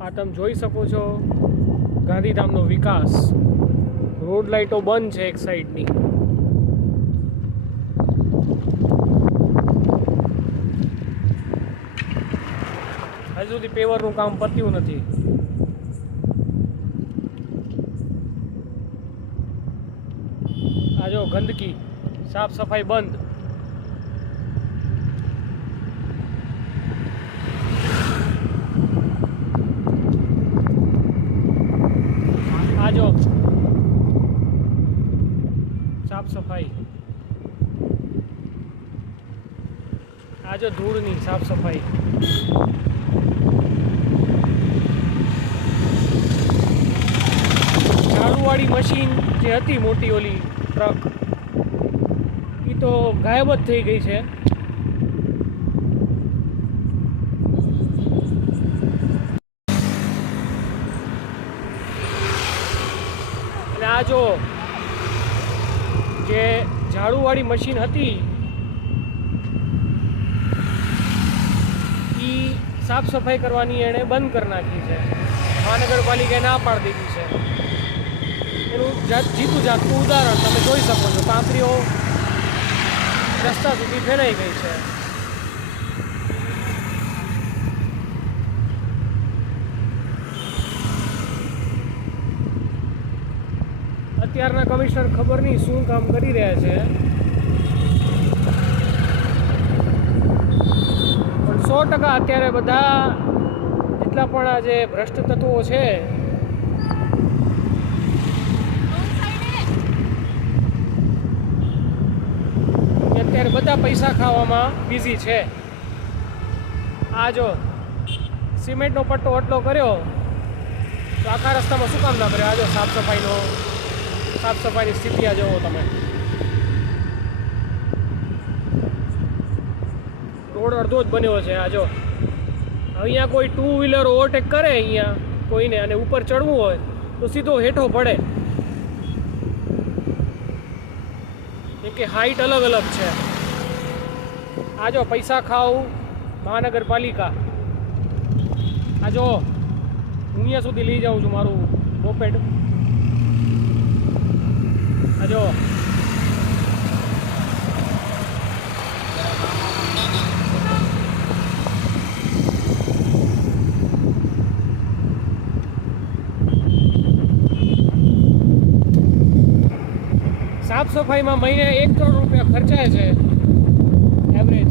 આ તમે જોઈ શકો છો ગાંધીધામનો વિકાસ. રોડ લાઇટો બંધ છે એક સાઈડની. હજુ સુધી પેવરનું કામ પત્યું નથી. આ જો ગંદકી, સાફ સફાઈ બંધ. આ જો સાફ સફાઈ, આ જો ધૂળની સાફ સફાઈ. ઝાડુવાળી મશીન જે હતી મોટી ઓલી ટ્રક, એ તો ગાયબ જ થઈ ગઈ છે. અને આ જો જે ઝાડુવાળી મશીન હતી એ સાફ સફાઈ કરવાની એણે બંધ કરી નાખી છે. મહાનગરપાલિકાએ ના પાડી દીધી છે. એનું જીતું જાતનું ઉદાહરણ તમે જોઈ શકો છો. કાંકરીઓ રસ્તા સુધી ફેલાઈ ગઈ છે. અત્યારના કમિશનર ખબર નહીં શું કામ કરી રહ્યા છે, પણ 100% અત્યારે બધા જેટલા પણ આ જે ભ્રષ્ટ તત્વો છે અત્યારે બધા પૈસા ખાવામાં બિઝી છે. આ જો સિમેન્ટનો પટ્ટો આટલો કર્યો તો આખા રસ્તામાં શું કામ ના કરે? આ જો સાફ સફાઈની સ્થિતિ આ જુઓ તમે. રોડ અડધો જ બન્યો છે. આ જો અહીંયા કોઈ 2 વ્હીલર ઓવરટેક કરે અહીંયા કોઈને અને ઉપર ચડવું હોય તો સીધો હેઠો પડે, કેમ કે હાઈટ અલગ અલગ છે. આ જો પૈસા ખાવ મહાનગરપાલિકા. આ જો હું અહીંયા સુધી લઈ જાઉં છું મારું મોપેડ. આ જો સાફ સફાઈમાં મહિને 1 કરોડ રૂપિયા ખર્ચાય છે એવરેજ.